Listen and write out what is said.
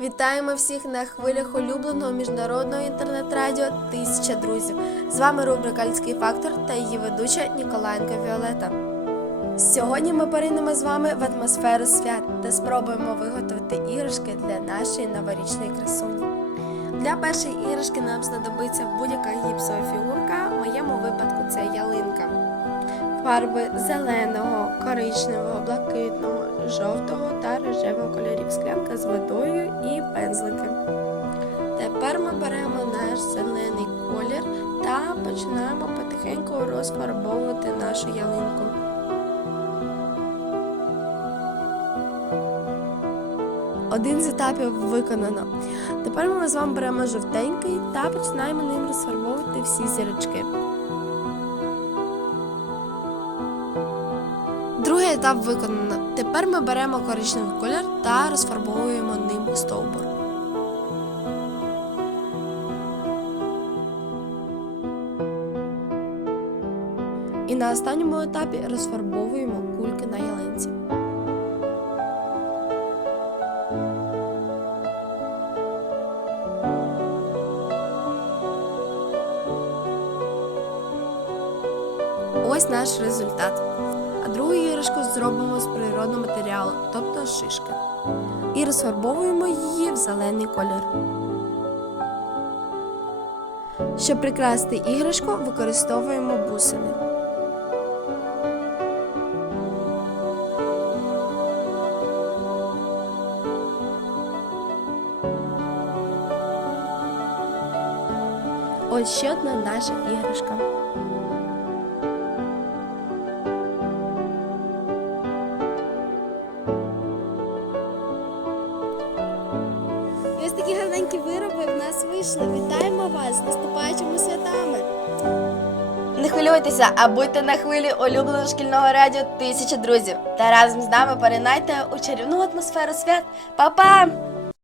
Вітаємо всіх на хвилях улюбленого міжнародного інтернет-радіо Тисяча друзів. З вами рубрика Людський фактор та її ведуча Ніколаєнко Віолета. Сьогодні ми поринемо з вами в атмосферу свят та спробуємо виготовити іграшки для нашої новорічної красуні. Для першої іграшки нам знадобиться будь-яка гіпсова фігурка, в моєму випадку це ялинка. Фарби зеленого, коричневого, блакитного, жовтого та рожевого кольорів склянка з водою і пензлики. Тепер ми беремо наш зелений колір та починаємо потихеньку розфарбовувати нашу ялинку. Один з етапів виконано. Тепер ми з вами беремо жовтенький та починаємо ним розфарбовувати всі зірочки. Другий етап виконано. Тепер ми беремо коричневий колір та розфарбовуємо І на останньому етапі розфарбовуємо кульки на ялинці. Ось наш результат. А другу іграшку зробимо з природного матеріалу, тобто шишки. І розфарбовуємо її в зелений колір. Щоб прикрасити іграшку, використовуємо бусини. Ось ще одна наша іграшка. Вироби в нас вийшли. Вітаємо вас з наступаючими святами! Не хвилюйтеся, а будьте на хвилі улюбленого шкільного радіо тисяча друзів. Та разом з нами поринайте у чарівну атмосферу свят. Па-па!